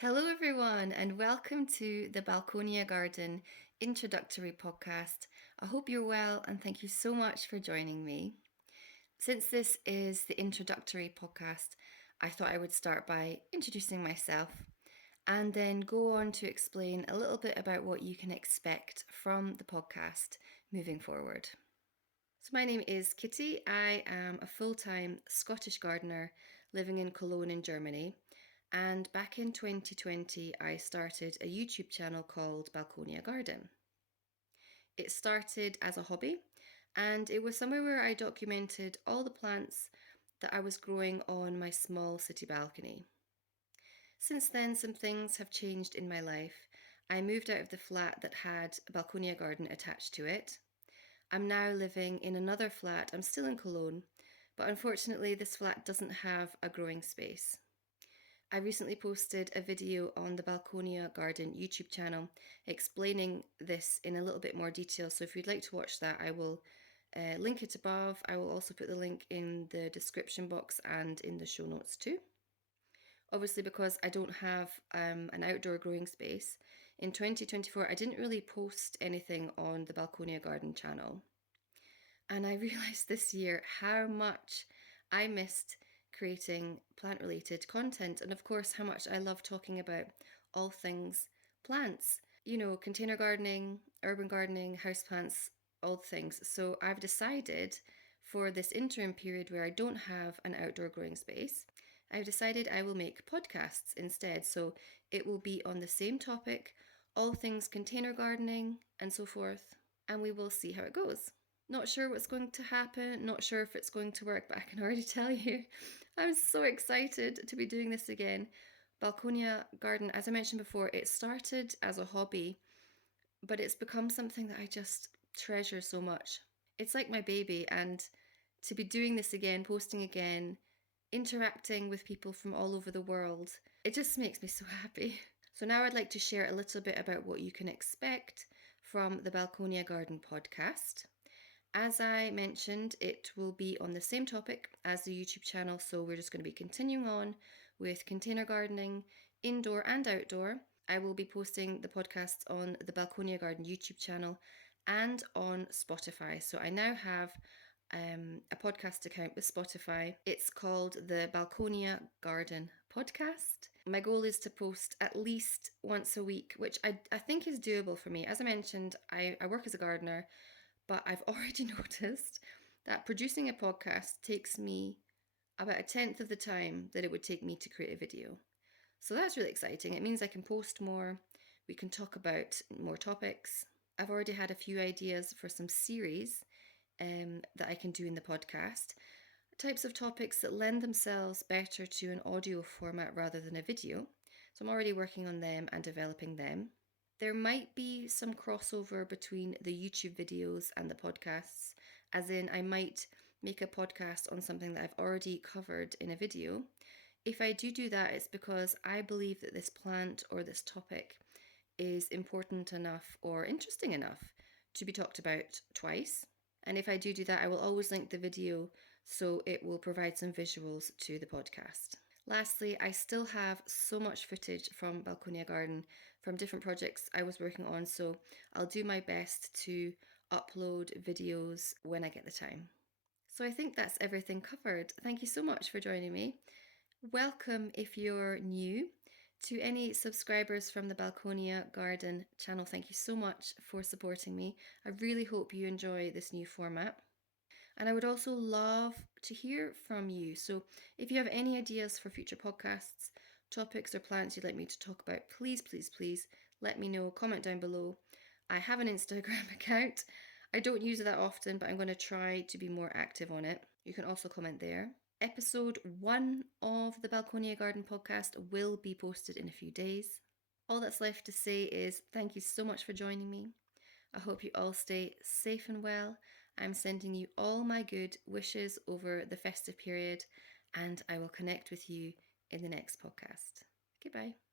Hello, everyone, and welcome to the Balconia Garden introductory podcast. I hope you're well, and thank you so much for joining me. Since this is the introductory podcast, I thought I would start by introducing myself and then go on to explain a little bit about what you can expect from the podcast moving forward. So, my name is Kitty. I am a full-time Scottish gardener living in Cologne in Germany. And back in 2020, I started a YouTube channel called Balconia Garden. It started as a hobby, and it was somewhere where I documented all the plants that I was growing on my small city balcony. Since then, some things have changed in my life. I moved out of the flat that had a Balconia Garden attached to it. I'm now living in another flat. I'm still in Cologne, but unfortunately, this flat doesn't have a growing space. I recently posted a video on the Balconia Garden YouTube channel explaining this in a little bit more detail. So if you'd like to watch that, I will link it above. I will also put the link in the description box and in the show notes too. Obviously, because I don't have an outdoor growing space, in 2024 I didn't really post anything on the Balconia Garden channel. And I realised this year how much I missed creating plant-related content, and of course how much I love talking about all things plants. You know, container gardening, urban gardening, houseplants, all things. So I've decided for this interim period where I don't have an outdoor growing space, I've decided I will make podcasts instead. So it will be on the same topic, all things container gardening and so forth, and we will see how it goes. Not sure what's going to happen, not sure if it's going to work, but I can already tell you, I'm so excited to be doing this again. Balconia Garden, as I mentioned before, it started as a hobby, but it's become something that I just treasure so much. It's like my baby, and to be doing this again, posting again, interacting with people from all over the world, it just makes me so happy. So now I'd like to share a little bit about what you can expect from the Balconia Garden podcast. As I mentioned, it will be on the same topic as the YouTube channel, so we're just going to be continuing on with container gardening, indoor and outdoor. I will be posting the podcasts on the Balconia Garden YouTube channel and on Spotify. So I now have a podcast account with Spotify. It's called the Balconia Garden podcast. My goal is to post at least once a week, which I think is doable for me. As I mentioned, I work as a gardener, but I've already noticed that producing a podcast takes me about 1/10 of the time that it would take me to create a video. So that's really exciting. It means I can post more, we can talk about more topics. I've already had a few ideas for some series that I can do in the podcast, types of topics that lend themselves better to an audio format rather than a video. So I'm already working on them and developing them. There might be some crossover between the YouTube videos and the podcasts, as in I might make a podcast on something that I've already covered in a video. If I do that, it's because I believe that this plant or this topic is important enough or interesting enough to be talked about twice. And if I do that, I will always link the video so it will provide some visuals to the podcast. Lastly, I still have so much footage from Balconia Garden from different projects I was working on, so I'll do my best to upload videos when I get the time. So I think that's everything covered. Thank you so much for joining me. Welcome if you're new. To any subscribers from the Balconia Garden channel, thank you so much for supporting me. I really hope you enjoy this new format. And I would also love to hear from you. So if you have any ideas for future podcasts, topics or plants you'd like me to talk about, please let me know. Comment down below. I have an Instagram account. I don't use it that often, but I'm going to try to be more active on it. You can also comment there. Episode 1 of the Balconia Garden podcast will be posted in a few days. All that's left to say is thank you so much for joining me. I hope you all stay safe and well. I'm sending you all my good wishes over the festive period, and I will connect with you in the next podcast. Goodbye.